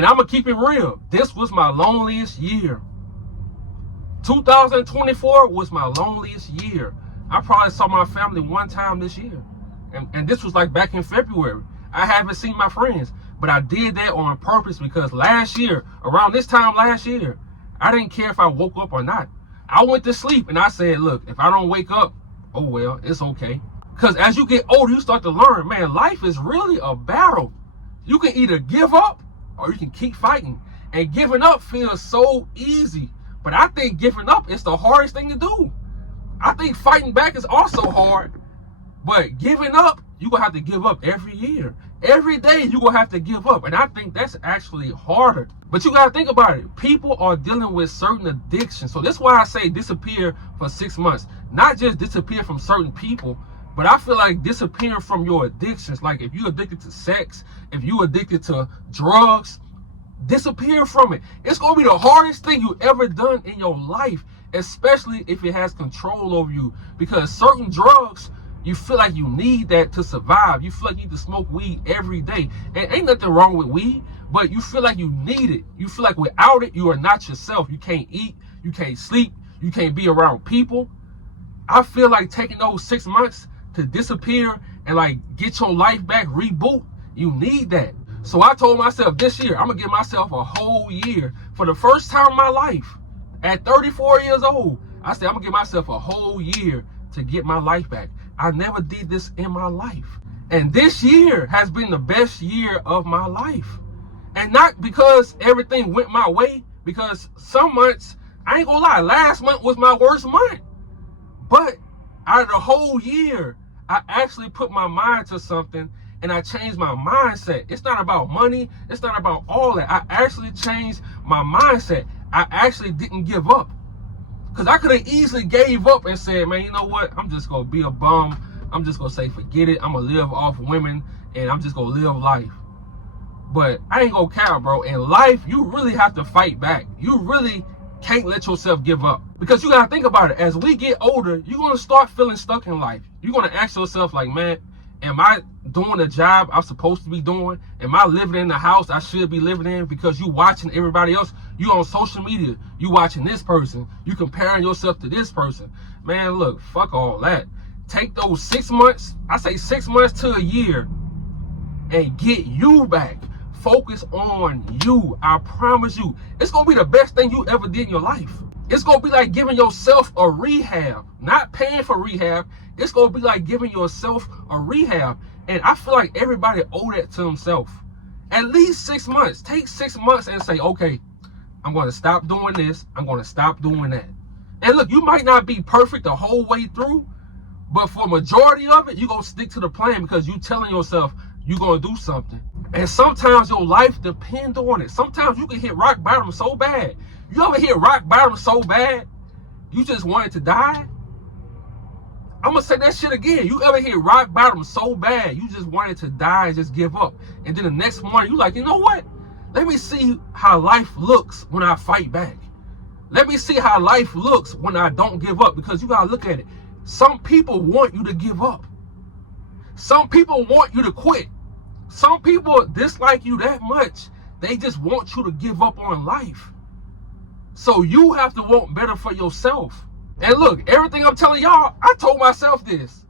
And I'm going to keep it real. This was my loneliest year. 2024 was my loneliest year. I probably saw my family one time this year. And this was like back in February. I haven't seen my friends. But I did that on purpose because last year, around this time last year, I didn't care if I woke up or not. I went to sleep and I said, look, if I don't wake up, oh well, it's okay. Because as you get older, you start to learn, man, life is really a battle. You can either give up or you can keep fighting. And giving up feels so easy. But I think giving up is the hardest thing to do. I think fighting back is also hard. But giving up, you're going to have to give up every year. Every day, you're going to have to give up. And I think that's actually harder. But you got to think about it. People are dealing with certain addictions. So that's why I say disappear for 6 months. Not just disappear from certain people, but I feel like disappearing from your addictions. Like if you're addicted to sex, if you're addicted to drugs, disappear from it. It's going to be the hardest thing you ever done in your life, especially if it has control over you. Because certain drugs, you feel like you need that to survive. You feel like you need to smoke weed every day. And ain't nothing wrong with weed, but you feel like you need it. You feel like without it, you are not yourself. You can't eat, you can't sleep, you can't be around people. I feel like taking those 6 months to disappear and like get your life back, reboot, you need that. So I told myself this year, I'm gonna give myself a whole year. For the first time in my life, at 34 years old, I said I'm gonna give myself a whole year to get my life back. I never did this in my life. And this year has been the best year of my life. And not because everything went my way, because some months, I ain't gonna lie, last month was my worst month. But out of the whole year, I actually put my mind to something and I changed my mindset. It's not about money. It's not about all that. I actually changed my mindset. I actually didn't give up. Because I could have easily gave up and said, man, you know what? I'm just going to be a bum. I'm just going to say, forget it. I'm going to live off women and I'm just going to live life. But I ain't going to count, bro. In life, you really have to fight back. You really can't let yourself give up. Because you got to think about it. As we get older, you're going to start feeling stuck in life. You're going to ask yourself like, man, am I doing the job I'm supposed to be doing? Am I living in the house I should be living in? Because you watching everybody else. You on social media. You watching this person. You comparing yourself to this person. Man, look, fuck all that. Take those 6 months, I say 6 months to a year, and get you back. Focus on you. I promise you, it's going to be the best thing you ever did in your life. It's going to be like giving yourself a rehab, not paying for rehab. It's going to be like giving yourself a rehab. And I feel like everybody owe that to themselves. At least 6 months. Take 6 months and say, okay, I'm going to stop doing this. I'm going to stop doing that. And look, you might not be perfect the whole way through, but for majority of it, you're going to stick to the plan because you're telling yourself you're going to do something. And sometimes your life depends on it. Sometimes you can hit rock bottom so bad. You ever hit rock bottom so bad, you just wanted to die? I'm going to say that shit again. You ever hit rock bottom so bad, you just wanted to die and just give up. And then the next morning, you like, you know what? Let me see how life looks when I fight back. Let me see how life looks when I don't give up. Because you got to look at it. Some people want you to give up. Some people want you to quit. Some people dislike you that much. They just want you to give up on life. So you have to want better for yourself. And look, everything I'm telling y'all, I told myself this.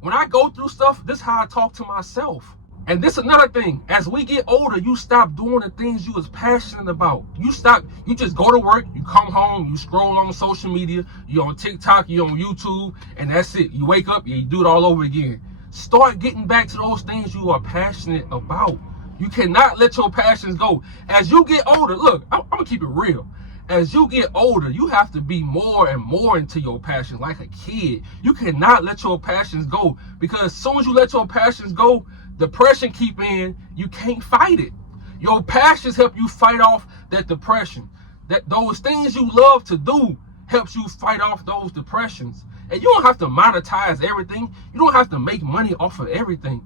When I go through stuff, this is how I talk to myself. And this is another thing. As we get older, you stop doing the things you was passionate about. You just go to work, you come home, you scroll on social media, you on TikTok, you on YouTube, and that's it. You wake up, you do it all over again. Start getting back to those things you are passionate about. You cannot let your passions go. As you get older, look, I'm going to keep it real. As you get older, you have to be more and more into your passions like a kid. You cannot let your passions go, because as soon as you let your passions go, depression keep in, you can't fight it. Your passions help you fight off that depression. That those things you love to do helps you fight off those depressions. And you don't have to monetize everything. You don't have to make money off of everything.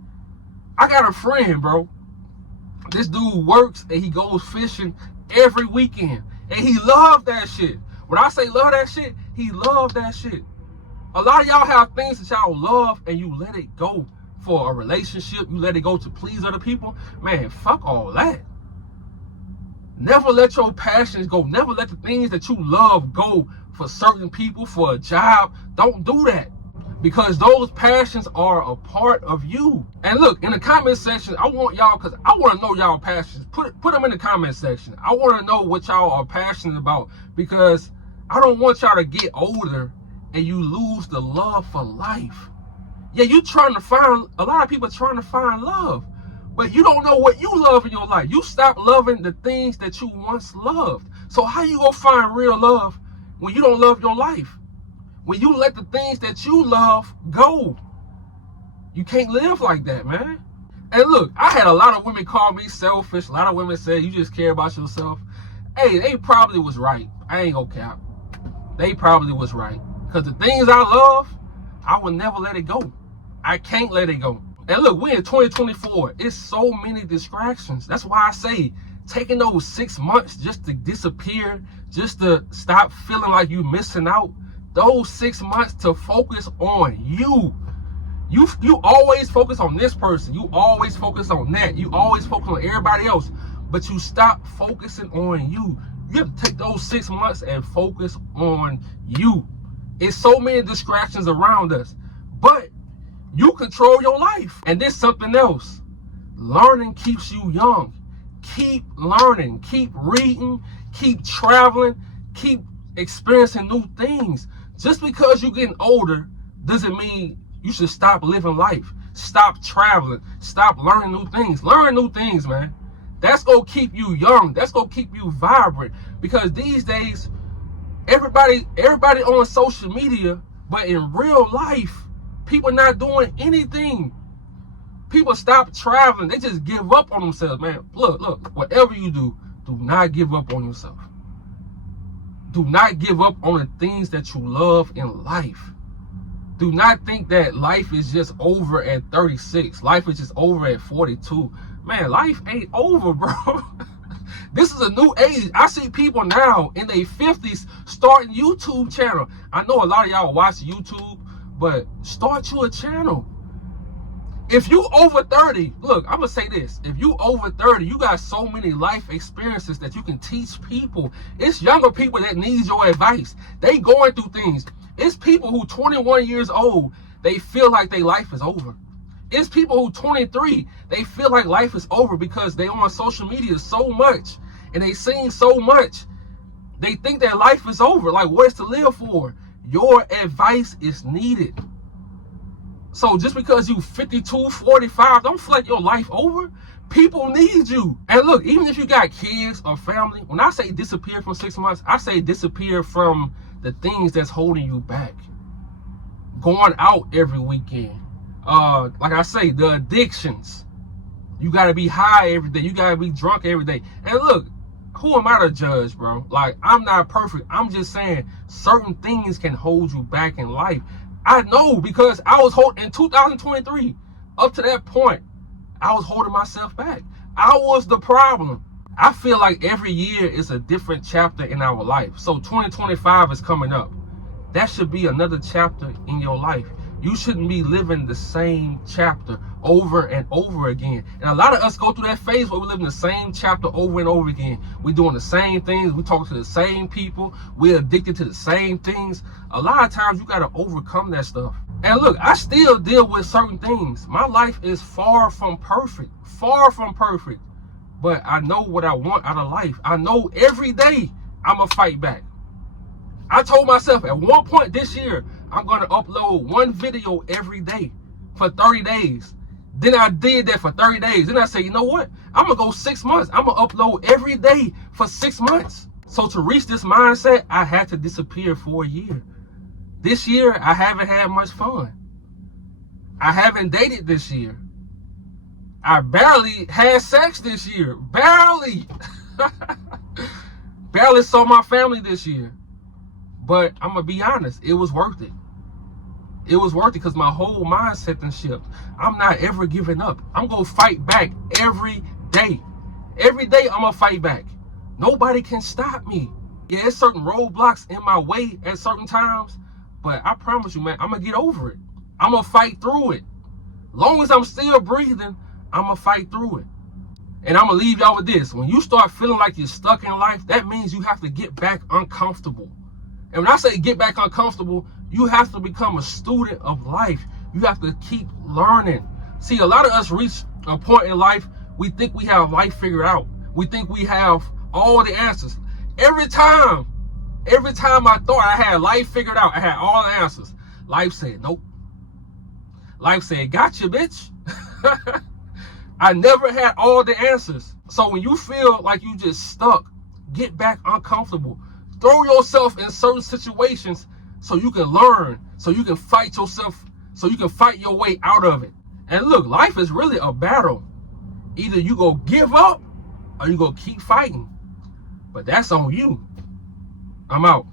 I got a friend, bro. This dude works and he goes fishing every weekend. And he loves that shit. When I say love that shit, he loves that shit. A lot of y'all have things that y'all love and you let it go for a relationship. You let it go to please other people. Man, fuck all that. Never let your passions go. Never let the things that you love go for certain people, for a job. Don't do that, because those passions are a part of you. And look, in the comment section, I want y'all, because I want to know y'all passions. Put them in the comment section. I want to know what y'all are passionate about, because I don't want y'all to get older and you lose the love for life. Yeah, a lot of people trying to find love, but you don't know what you love in your life. You stop loving the things that you once loved. So how you gonna find real love when you don't love your life? When you let the things that you love go? You can't live like that, man. And look, I had a lot of women call me selfish. A lot of women say you just care about yourself. Hey, they probably was right. I ain't gonna cap. They probably was right. Because the things I love, I will never let it go. I can't let it go. And look, we're in 2024. It's so many distractions. That's why I say taking those 6 months just to disappear, just to stop feeling like you're missing out. Those 6 months to focus on you. You always focus on this person. You always focus on that. You always focus on everybody else. But you stop focusing on you. You have to take those 6 months and focus on you. It's so many distractions around us. But you control your life. And there's something else. Learning keeps you young. Keep learning. Keep reading. Keep traveling. Keep experiencing new things. Just because you're getting older doesn't mean you should stop living life. Stop traveling. Stop learning new things. Learn new things, man. That's going to keep you young. That's going to keep you vibrant. Because these days, everybody on social media, but in real life, people not doing anything. People stop traveling. They just give up on themselves, man. Look, whatever you do, do not give up on yourself. Do not give up on the things that you love in life. Do not think that life is just over at 36. Life is just over at 42. Man, life ain't over, bro. This is a new age. I see people now in their 50s starting YouTube channel. I know a lot of y'all watch YouTube, but start you a channel. If you over 30, look, I'm going to say this. If you over 30, you got so many life experiences that you can teach people. It's younger people that need your advice. They going through things. It's people who 21 years old, they feel like their life is over. It's people who 23, they feel like life is over because they on social media so much and they seen so much. They think that life is over. Like, what's to live for? Your advice is needed. So just because you 52, 45, don't feel like your life over. People need you. And look, even if you got kids or family, when I say disappear from 6 months, I say disappear from the things that's holding you back. Going out every weekend. Like I say, the addictions. You got to be high every day. You got to be drunk every day. And look, who am I to judge, bro? Like, I'm not perfect. I'm just saying certain things can hold you back in life. I know, because I was holding in 2023, up to that point, I was holding myself back. I was the problem. I feel like every year is a different chapter in our life. So 2025 is coming up. That should be another chapter in your life. You shouldn't be living the same chapter over and over again. And a lot of us go through that phase where we live in the same chapter over and over again. We're doing the same things. We talk to the same people. We're addicted to the same things. A lot of times you got to overcome that stuff. And look, I still deal with certain things. My life is far from perfect. Far from perfect. But I know what I want out of life. I know every day I'm going to fight back. I told myself at one point this year, I'm going to upload one video every day for 30 days. Then I did that for 30 days. Then I said, you know what? I'm going to go 6 months. I'm going to upload every day for 6 months. So to reach this mindset, I had to disappear for a year. This year, I haven't had much fun. I haven't dated this year. I barely had sex this year. Barely. Barely saw my family this year. But I'm going to be honest, it was worth it. It was worth it because my whole mindset and shift. I'm not ever giving up. I'm going to fight back every day. Every day I'm going to fight back. Nobody can stop me. Yeah, there's certain roadblocks in my way at certain times. But I promise you, man, I'm going to get over it. I'm going to fight through it. Long as I'm still breathing, I'm going to fight through it. And I'm going to leave y'all with this. When you start feeling like you're stuck in life, that means you have to get back uncomfortable. And when I say get back uncomfortable, you have to become a student of life. You have to keep learning. See, a lot of us reach a point in life, we think we have life figured out. We think we have all the answers. Every time I thought I had life figured out, I had all the answers, life said, nope. Life said, gotcha, bitch. I never had all the answers. So when you feel like you just stuck, get back uncomfortable. Throw yourself in certain situations so you can learn, so you can fight yourself, so you can fight your way out of it. And look, life is really a battle. Either you go give up or you go keep fighting. But that's on you. I'm out.